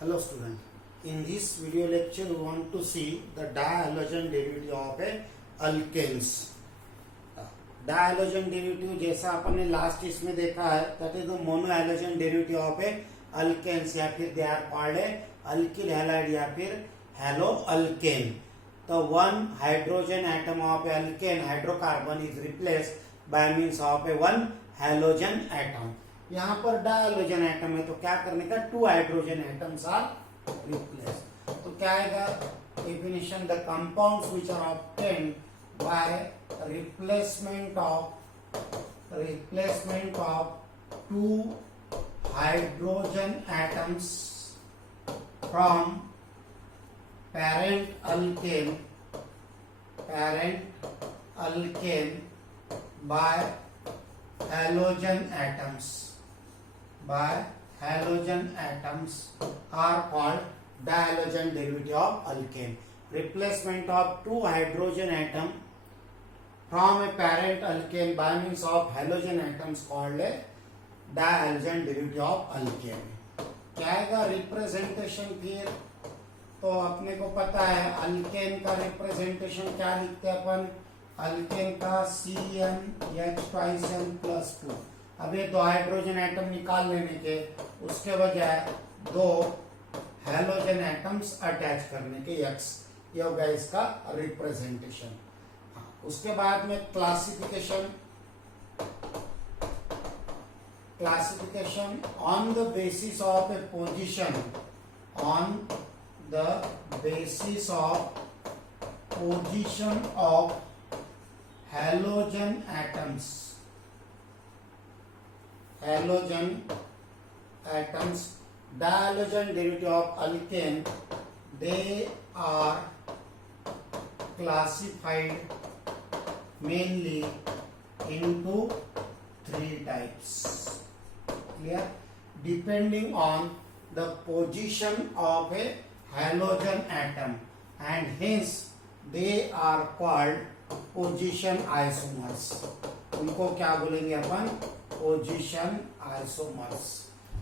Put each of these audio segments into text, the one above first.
Hello student. In this video lecture we want to see the dihalogen derivative of a alkanes. Dihalogen derivative जैसा अपन ने last इसमें देखा है that is the monohalogen derivative of a alkanes या फिर they are called a alkyl halide या फिर haloalkane. The one hydrogen atom of a alkane hydrocarbon is replaced by means of a one halogen atom. यहाँ पर डायलोजन atom है तो क्या करने का two hydrogen atoms are replace. तो क्या आएगा definition the compounds which are obtained by replacement of two hydrogen atoms from parent alkane by halogen atoms are called dihalogen derivative of alkane. Replacement of two hydrogen atom from a parent alkane by means of halogen atoms called a dihalogen derivative of alkane. क्या आएगा representation फिर तो अपने को पता है alkane का representation क्या लिखते हैं अपन अल्केन का CnH2n+2. अब ये दो हाइड्रोजन एटम निकाल लेने के उसके बजाय दो हेलोजन एटम्स अटैच करने के X ये होगा इसका रिप्रेजेंटेशन. उसके बाद में classification on the basis of A position of halogen atoms dihalogen derivative of alkane they are classified mainly into three types. Clear? Depending on the position of a halogen atom and hence they are called position isomers. उनको क्या बोलेंगे अपन position isomers.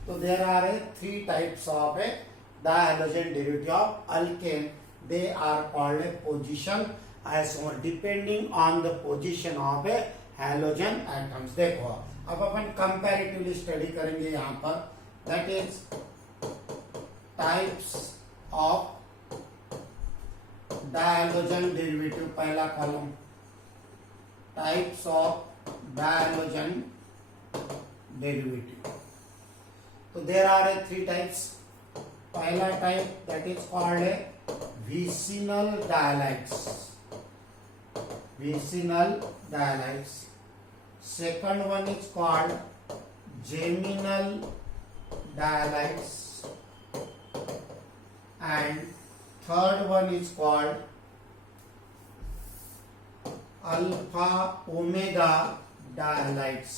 तो there are a three types of a dihalogen derivative of alkane. They are called a position isomer depending on the position of a halogen atoms. देखो अब अपन comparatively study करेंगे यहाँ पर that is types of dihalogen derivative. पहला column types of dihalogen derivative. तो there are a three types. पहला type that is called A vicinal dihalides. Second one is called geminal dihalides and third one is called alpha omega dihalides.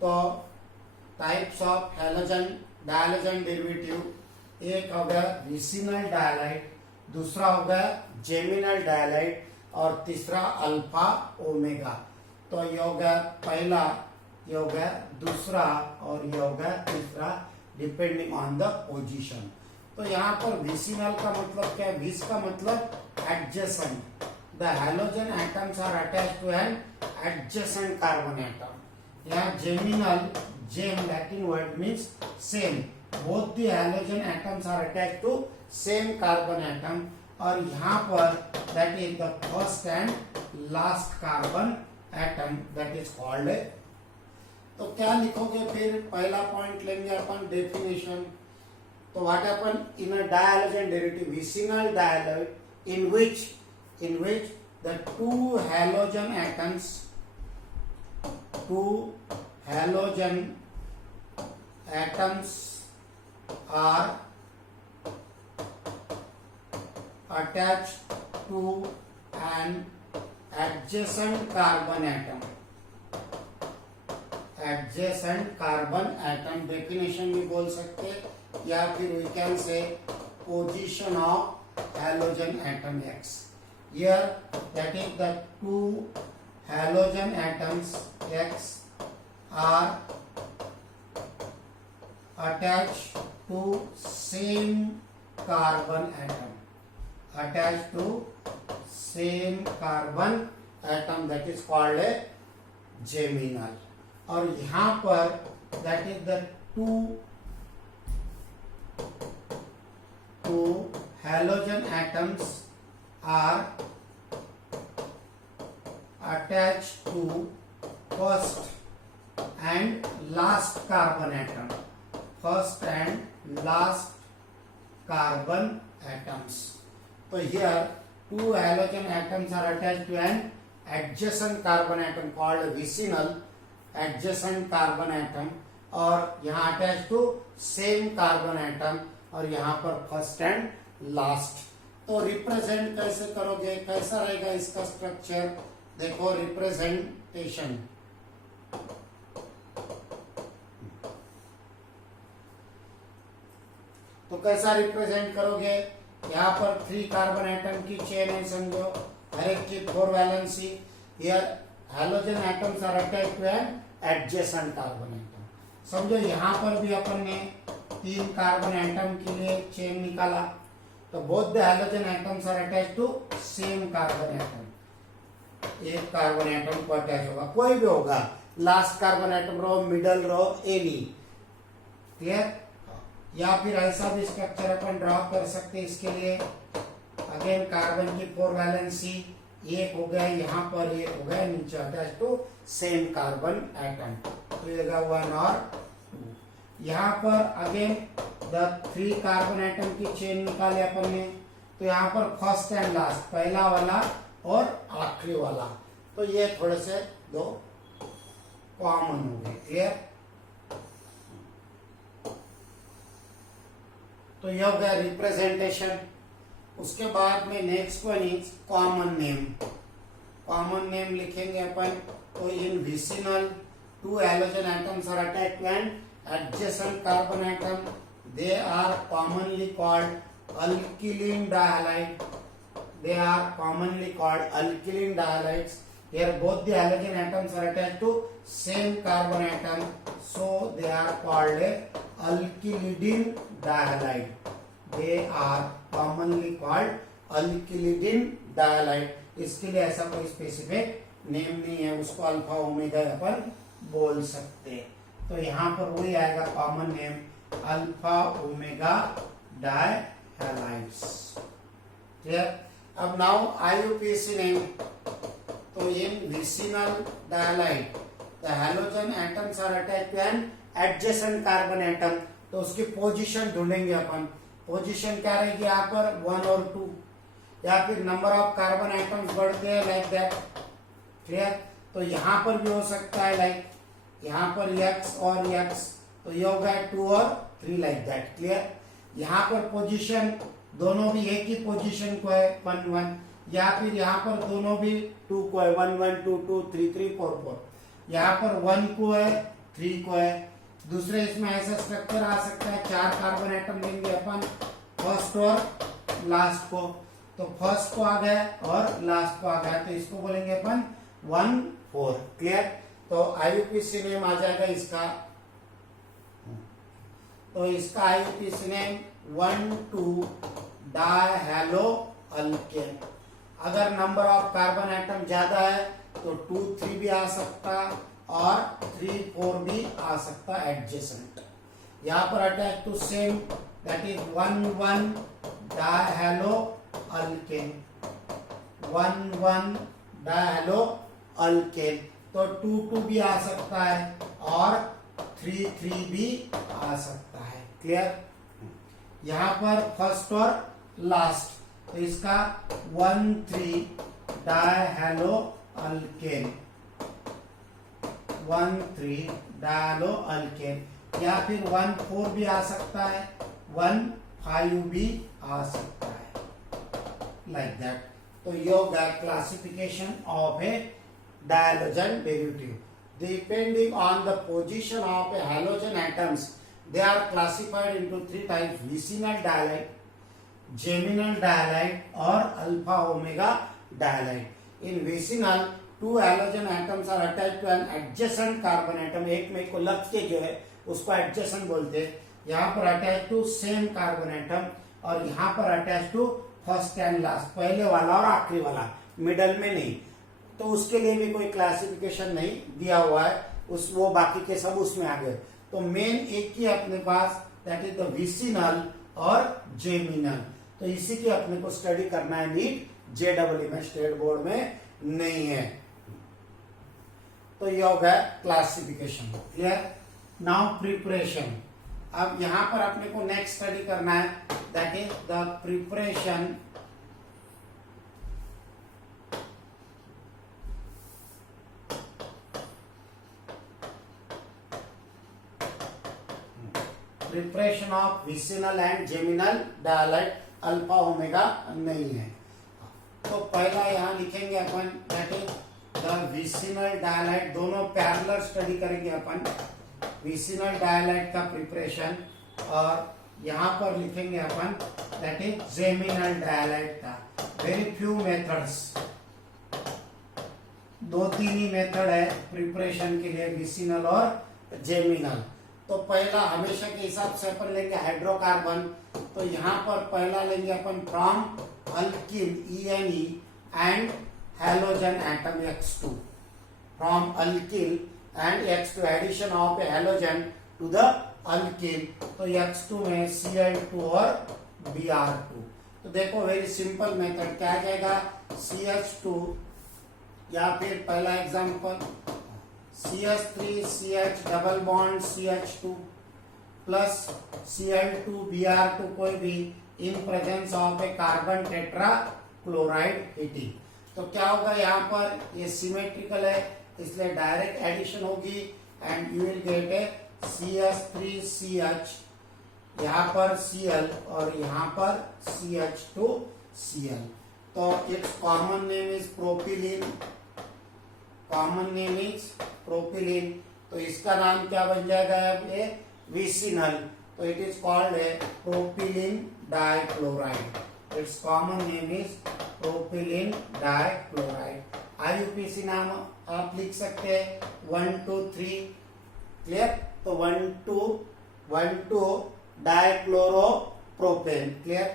तो types of dihalogen derivative एक हो गया vicinal डायलाइट, दूसरा हो गया geminal डायलाइट और तीसरा अल्फा ओमेगा. तो ये हो गया पहला, ये हो गया दूसरा और ये हो गया तीसरा डिपेंडिंग ऑन द पोजीशन. तो यहाँ पर विसिनल का मतलब क्या है? विस का मतलब adjacent. The halogen atoms are attached to an adjacent carbon atom. यहाँ geminal, gem Latin word means same. Both the halogen atoms are attached to same carbon atom. और यहाँ पर that is the first and last carbon atom that is called. तो क्या लिखोगे फिर? पहला point लेंगे अपन डेफिनेशन. तो what happen in a dihalogen derivative vicinal dihalide in which the two halogen atoms are attached to an adjacent carbon atom. Definition भी बोल सकते या फिर we can say position of halogen atom X. Here that is the two halogen atoms X are attached to same carbon atom, attached to same carbon atom, that is called a geminal. और यहाँ पर that is the two halogen atoms are attached to first and last carbon atom, first and last carbon atoms. So here two halogen atoms are attached to an adjacent carbon atom called vicinal adjacent carbon atom, और यहाँ attached to same carbon atom, और यहाँ पर first and last. तो represent कैसे करोगे, कैसा रहेगा इसका स्ट्रक्चर, देखो रिप्रेजेंटेशन. तो कैसा रिप्रेजेंट करोगे, यहाँ पर 3 कार्बन एटम की चेन है, समझो हर एक की 4 valency. Here halogen atoms are attached to an adjacent carbon atom. समझो यहाँ पर भी अपन ने 3 कार्बन एटम के लिए चेन निकाला, तो both the halogen atoms are attached to same carbon atom. एक कार्बन एटम को अटैच होगा, कोई भी होगा, last carbon atom row, middle row, any. Clear. या फिर ऐसा भी स्ट्रक्चर अपन ड्रॉ कर सकते हैं. इसके लिए अगेन कार्बन की 4 वैलेंसी, एक हो गया यहाँ पर, एक हो गया नीचे, attach to same carbon atom. तो ये 1 और 2. यहाँ पर अगेन द 3 कार्बन एटम की चेन निकाले अपन ने, तो यहाँ पर फर्स्ट एंड लास्ट, पहला वाला और आखिरी वाला, तो ये थोड़े से 2 कॉमन हो गए. क्लियर. तो यह हो गया रिप्रेजेंटेशन. उसके बाद में next one is common name. Common name लिखेंगे अपन. तो in vicinal 2 halogen atoms are attached to an adjacent carbon atom. They are commonly called alkyl dihalides. They are commonly called alkyl dihalides. Here both the halogen atoms are attached to same carbon atom, so they are called a alkylidine dihalide. They are commonly called alkylidine dihalide. इसके लिए ऐसा कोई specific name नहीं है, उसको alpha omega अपन बोल सकते हैं. तो यहाँ पर वही आएगा common name, alpha omega dihalides. Clear. अब नाउ आईयूपीएसी नेम. तो in vicinal dihalide the halogen atoms are attached to an adjacent carbon atom. तो उसकी पोजीशन ढूंढेंगे अपन. पोजीशन क्या रहेगी यहाँ पर, 1 और 2, या फिर नंबर ऑफ कार्बन एटम्स बढ़ते हैं लाइक दैट. क्लियर. तो यहाँ पर भी हो सकता है लाइक यहाँ पर x और x, तो ये होगा 2 और 3 लाइक दैट. क्लियर. यहाँ पर पोजीशन दोनों भी एक ही पोजीशन को है 1 1, या फिर यहाँ पर दोनों भी 2 को है 1 1 2 2 3 3 4 4. यहाँ पर 1 को है 3 को है. दूसरे इसमें ऐसा स्ट्रक्चर आ सकता है, 4 कार्बन एटम लेंगे अपन, फर्स्ट और लास्ट को. तो फर्स्ट को आ गया और लास्ट को आ गया, तो इसको बोलेंगे अपन 1 4. क्लियर. तो आईयूपीएसी नेम आ जाएगा इसका. तो इसका आईयूपीएसी नेम 1,2 डाइहैलोअल्केन. अगर नंबर ऑफ कार्बन एटम ज्यादा है तो 2 3 भी आ सकता और 3 4 भी आ सकता एडजेसेंट. यहाँ पर attach to same, that is 1,1 dihaloalkane, 1,1 dihaloalkane. तो 2 2 भी आ सकता है और 3 3 भी आ सकता है. क्लियर. यहाँ पर फर्स्ट और लास्ट, तो इसका 1 3 डाइहैलोअल्केन, 1 3 डाइहैलोअल्केन, या फिर 1 4 भी आ सकता है, 1 5 भी आ सकता है, लाइक दैट. तो ये होगा classification of A dihalogen derivative. Depending on the position of a halogen atoms, they are classified into 3 types: vicinal dihalide, geminal dihalide और alpha omega dihalide. In vicinal, 2 halogen atoms are attached to an adjacent carbon atom. एक में को लग के जो है उसको adjacent बोलते हैं. यहाँ पर attach to same carbon atom, और यहाँ पर attach to first and last, पहले वाला और आखिरी वाला, मिडल में नहीं। तो उसके लिए भी कोई क्लासिफिकेशन नहीं दिया हुआ है, उस वो बाकी के सब उसमें आ गए। तो मेन एक ही अपने पास, दैट इज द विसिनल और जेमिनल। तो इसी की अपने को स्टडी करना है नीट JEE में, स्टेट बोर्ड में नहीं है। तो ये हो गया क्लासिफिकेशन। क्लियर? Now preparation. अब यहां पर अपने को नेक्स्ट स्टडी करना है, that is the preparation of vicinal and geminal dihalide, alpha omega नहीं है। तो पहला यहां लिखेंगे अपन, that is the vicinal dihalide, दोनों पैरेलल स्टडी करेंगे अपन, विसिनल डायलाइट का प्रिपरेशन, और यहां पर लिखेंगे अपन दैट इज जेमिनल डायलाइट का। वेरी फ्यू मेथड्स, 2-3 ही मेथड है प्रिपरेशन के लिए, विसिनल और जेमिनल। तो पहला हमेशा के हिसाब से अपन लेंगे हाइड्रोकार्बन। तो यहाँ पर पहला लेंगे अपन from alkyl ENE and halogen atom X2, from alkyl and X2, addition of a halogen to the alkyl. तो X2 में Cl2 और Br2। तो देखो वेरी सिंपल मेथड, क्या आ जाएगा, CH2, या फिर पहला example CH3CH double bond CH2 plus Cl2 Br2, कोई भी इन presence of A carbon tetra chloride heating. तो क्या होगा, यहाँ पर ये सिमेट्रिकल है इसलिए डायरेक्ट एडिशन होगी, and you will get A CH3CH, यहाँ पर Cl और यहाँ पर CH2Cl। तो it's common name is propylene, common name is propylene. तो इसका नाम क्या बन जाएगा अब, ये विसिनल। तो it is called A propylene dichloride, it's common name is propylene dichloride. IUPAC नाम आप लिख सकते हैं 1 2 3। क्लियर? तो 1 2 डाइक्लोरोप्रोपेन। क्लियर?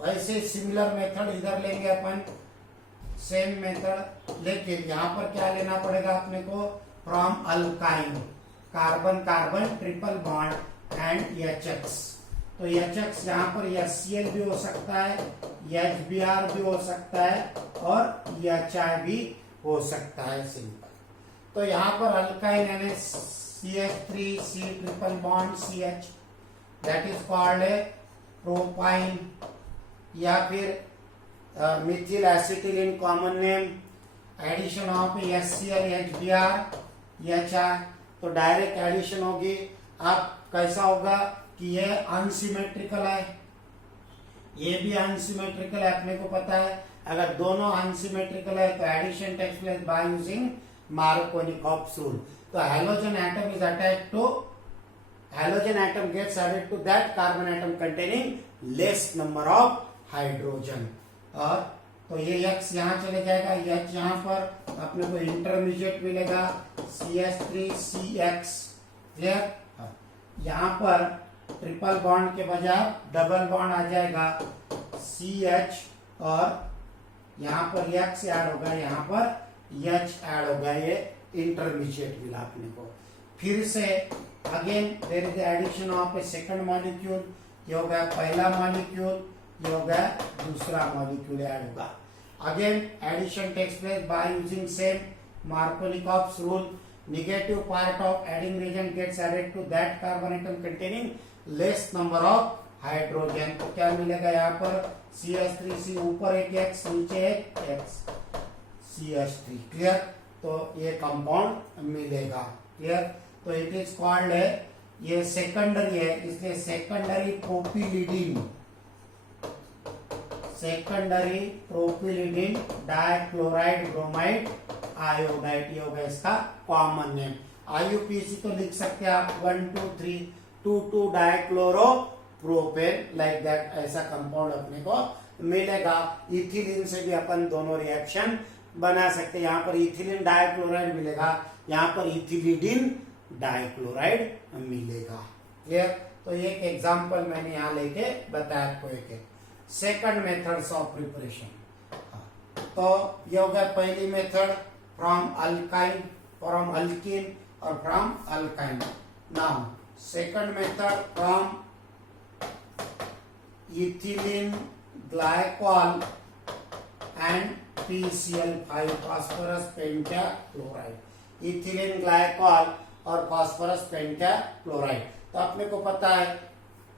वैसे सिमिलर मेथड इधर लेंगे अपन, सेम मेथड, लेकिन यहाँ पर क्या लेना पड़ेगा अपने को, from alkyne, carbon carbon triple bond and HX। तो HX यहाँ पर HCl भी हो सकता है, HBr भी हो सकता है, और HI भी हो सकता है, सिंपल। तो यहाँ पर अल्काइन यानी CH3C triple bond CH, that is called a propyne, या फिर methyl acetylene common name, addition of HCl HBr HI। तो डायरेक्ट एडिशन होगी। अब कैसा होगा कि ये अनसिमेट्रिकल है, ये भी अनसिमेट्रिकल है, अपने को पता है। अगर दोनों अनसिमेट्रिकल है तो addition takes place by using Markovnikov's rule. तो halogen atom is attached to, halogen atom gets added to that carbon atom containing less number of hydrogen. और तो ये X यहाँ चले जाएगा, H यहाँ पर अपने को इंटरमीडिएट मिलेगा CH3CX। क्लियर? यहाँ पर ट्रिपल बॉन्ड के बजाय डबल बॉन्ड आ जाएगा CH, और यहाँ पर X ऐड होगा, यहाँ पर H ऐड होगा, ये इंटरमीडिएट मिला अपने को। फिर से again there is addition of a second molecule, ये हो गया पहला मॉलिक्यूल, ये हो गया दूसरा मॉलिक्यूल ऐड होगा। Again addition takes place by using same Markovnikov's rule. Negative part of adding reagent gets added to that carbon atom containing less number of hydrogen. तो क्या मिलेगा यहाँ पर, CH3C, ऊपर एक X नीचे एक X, CH3। क्लियर? तो ये कंपाउंड मिलेगा। क्लियर? तो इट इज कॉल्ड है, ये सेकेंडरी है इसलिए secondary propylidene, secondary propylidene dichloride bromide iodide, ये होगा इसका कॉमन नेम। IUPAC तो लिख सकते हैं आप 1 2 3 2 2 डाइक्लोरो प्रोपेन, लाइक दैट, ऐसा कंपाउंड अपने को मिलेगा। इथिलीन से भी अपन दोनों रिएक्शन बना सकते हैं। यहाँ पर इथिलीन डाइक्लोराइड मिलेगा, यहाँ पर इथिलीडीन डाइक्लोराइड मिलेगा। क्लियर? तो एक एग्जांपल मैंने यहाँ लेके बताया आपको एक सेकंड मेथड्स ऑफ प्रिपरेशन। तो ये हो गया पहली method from alkyne, from alkene और from alkyne. Now second method from ethylene glycol and PCl5 phosphorus pentachloride. Ethylene glycol और फास्फोरस पेंटाक्लोराइड। तो अपने को पता है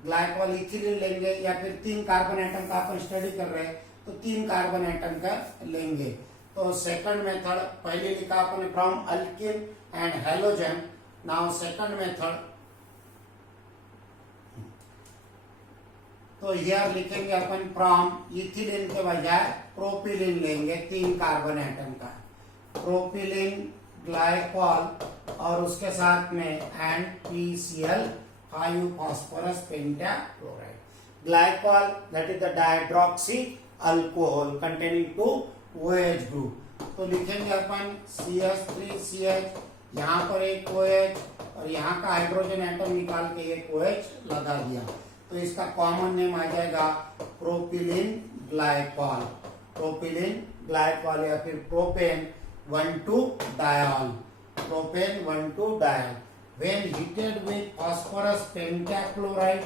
ग्लाइकॉल इथिलीन लेंगे या फिर 3 कार्बन एटम का अपन स्टडी कर रहे हैं तो 3 कार्बन एटम का लेंगे। तो सेकंड मेथड पहले लिखा अपने from alkene and halogen. Now second method, तो हियर लिखेंगे अपन फ्रॉम इथिलीन के बजाय प्रोपिलीन लेंगे 3 कार्बन एटम का, प्रोपिलीन ग्लाइकॉल और उसके साथ में and PCl5 phosphorus pentachloride. Glycol that is the dihydroxy alcohol containing 2 OH group. तो लिखेंगे अपन CH3CH, यहाँ पर एक OH और यहाँ का हाइड्रोजन एटम निकाल के एक OH लगा दिया। तो इसका कॉमन नेम आ जाएगा प्रोपिलीन ग्लाइकॉल, प्रोपिलीन ग्लाइकॉल या फिर प्रोपेन 1,2-डायल, प्रोपेन 1,2-डायल। When heated with phosphorus pentachloride,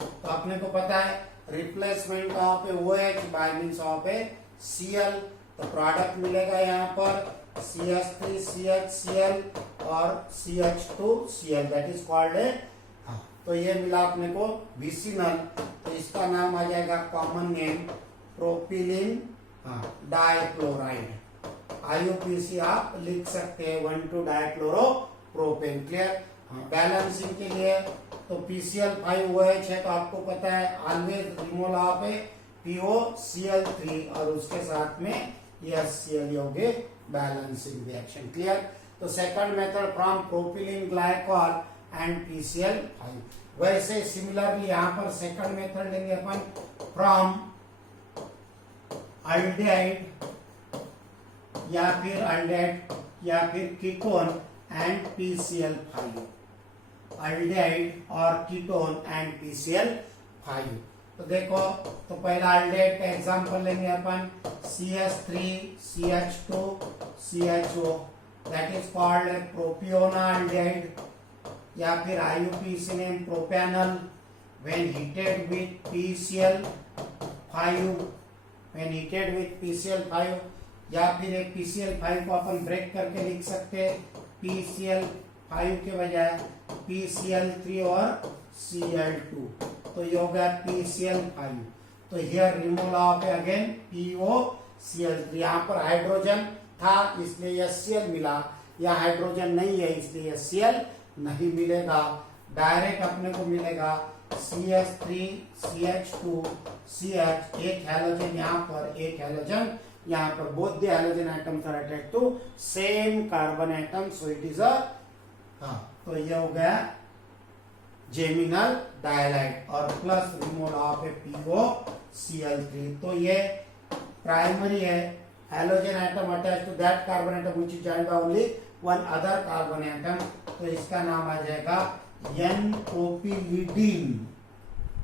तो अपने को पता है replacement of a OH by means of a Cl, तो प्रोडक्ट मिलेगा यहाँ पर CH3CHCl और CH2Cl दैट इज कॉल्ड ए, तो ये मिला अपने को विसिनल। तो इसका नाम आ जाएगा common name propylene dichloride. IUPAC आप लिख सकते हैं 1,2-डाइक्लोरोप्रोपेन। क्लियर। बैलेंसिंग के लिए तो PCl5 OH है तो आपको पता है always remove of A POCl3 और उसके साथ में HCl होगे बैलेंसिंग रिएक्शन। क्लियर। तो second method from propylene glycol and PCl5। वैसे सिमिलरली यहाँ पर सेकंड मेथड लेंगे अपन फ्रॉम अल्डेहाइड या फिर कीटोन एंड PCl5, अल्डेहाइड और कीटोन एंड PCl5। तो देखो, तो पहला अल्डेहाइड का एग्जांपल लेंगे अपन CH3CH2CHO दैट इज कॉल्ड प्रोपियोनाल्डेहाइड या फिर IUPAC name propanal. When heated with PCl5, या फिर एक PCl5 को अपन ब्रेक करके लिख सकते हैं PCl5 के बजाय PCl3 और Cl2, तो ये हो गया PCl5। तो here remove of again POCl3, यहाँ पर हाइड्रोजन था इसलिए HCl मिला, या हाइड्रोजन नहीं है इसलिए HCl नहीं मिलेगा। डायरेक्ट अपने को मिलेगा CH3CH2CH, एक हैलोजन यहाँ पर एक हैलोजन यहाँ पर, both the halogen atoms are attached to same carbon atom, so it is तो ये हो गया जेमिनल डायलाइड और plus remove of A POCl3। तो ये प्राइमरी है, halogen atom attach to that carbon atom which is joined by only one other carbon atom, तो इसका नाम आ जाएगा N प्रोपिलिडीन।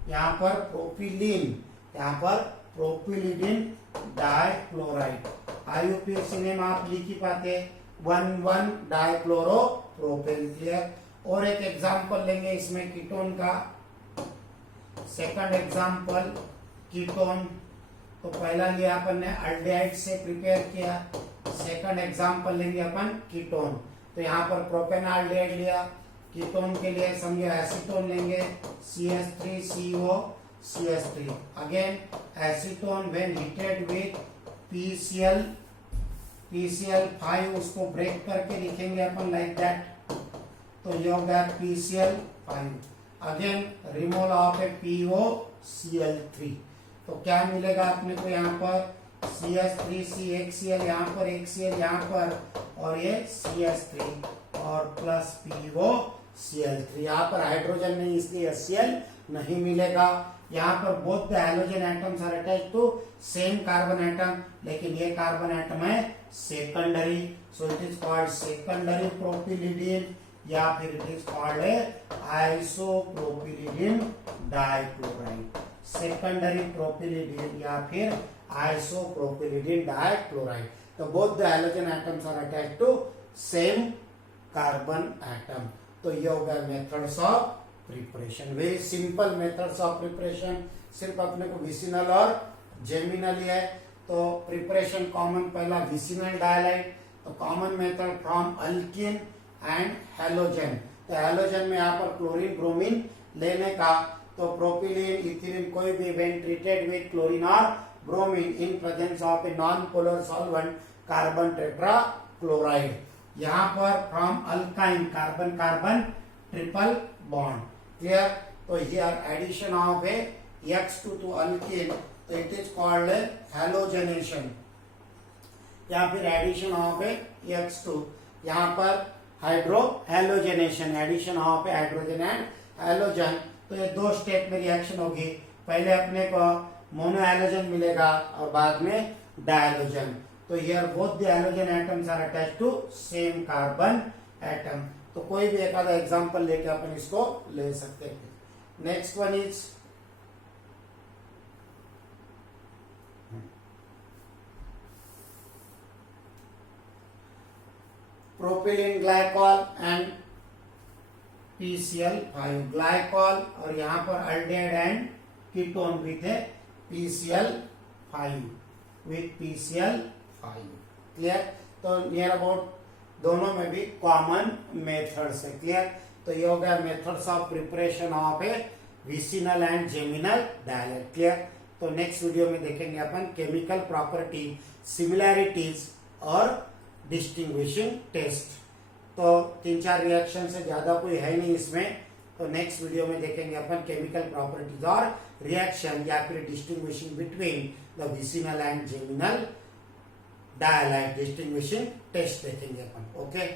यहाँ पर प्रोपिलीन, यहाँ पर प्रोपिलिडीन डाइक्लोराइड। IUPAC नेम आप लिख ही पाते 1,1-डाइक्लोरोप्रोपेन। क्लियर। और एक एग्जांपल लेंगे इसमें कीटोन का, सेकंड एग्जांपल कीटोन। तो पहला लिया अपन ने अल्डेहाइड से प्रिपेयर किया, सेकंड एग्जांपल लेंगे अपन कीटोन। तो यहाँ पर प्रोपेनाल्डेहाइड लिया, कीटोन के लिए समझो एसीटोन लेंगे CH3COCH3। Again acetone when heated with PCl5, उसको ब्रेक करके लिखेंगे अपन लाइक दैट, तो ये हो गया PCl5। Again remove of A POCl3, तो क्या मिलेगा अपने को यहाँ पर CH3C, एक Cl यहाँ पर एक Cl यहाँ पर और ये CH3 और प्लस POCl3। यहाँ पर हाइड्रोजन नहीं इसलिए HCl नहीं मिलेगा। यहाँ पर both the halogen atoms are attached to same carbon atom, लेकिन ये कार्बन एटम है secondary, so it is called secondary propylidene या फिर it is called isopropylidene dichloride, secondary propylidene या फिर आइसोप्रोपिलीडिन डाइक्लोराइड. तो both the halogen atoms are attached to same carbon atom. तो ये हो गया methods of preparation. Very simple methods of preparation. सिर्फ अपने को विसिनल और जेमिनल ही है. तो प्रिपरेशन कॉमन पहला विसिनल डायलाइट. तो common method from alkene and halogen. तो हैलोजन में यहाँ पर क्लोरीन ब्रोमीन लेने का. तो प्रोपिलीन इथिलीन कोई भी व्हेन ट्रीटेड विद क्लोरीन और bromine in presence of a non polar solvent carbon tetra chloride. यहाँ पर from alkyne carbon carbon triple bond. Clear. तो here addition of a X2 to alkene, तो it is called halogenation या फिर addition of a X2. यहाँ पर hydro halogenation, addition of a hydrogen and halogen. तो ये दो स्टेप में रिएक्शन होगी. पहले अपने को मोनो हैलोजन मिलेगा और बाद में डायलोजन. तो here both the halogen atoms are attached to same carbon atom. तो कोई भी एक आधा एग्जांपल लेके अपन इसको ले सकते हैं. Next one is propylene glycol and PCl5. Glycol और यहाँ पर aldehyde and ketone with PCl5 with PCl5. Clear. तो नियर अबाउट दोनों में भी कॉमन मेथड्स है. क्लियर. तो ये हो गया methods of preparation of a vicinal and geminal dihalide. Clear. तो नेक्स्ट वीडियो में देखेंगे अपन केमिकल प्रॉपर्टी, सिमिलैरिटीज और डिस्टिंग्विशिंग टेस्ट. तो 3-4 रिएक्शन से ज्यादा कोई है नहीं इसमें. तो नेक्स्ट वीडियो में देखेंगे अपन केमिकल प्रॉपर्टीज और रिएक्शन या फिर distinguishing between the vicinal and geminal dihalide, distinguishing test देखेंगे अपन. ओके.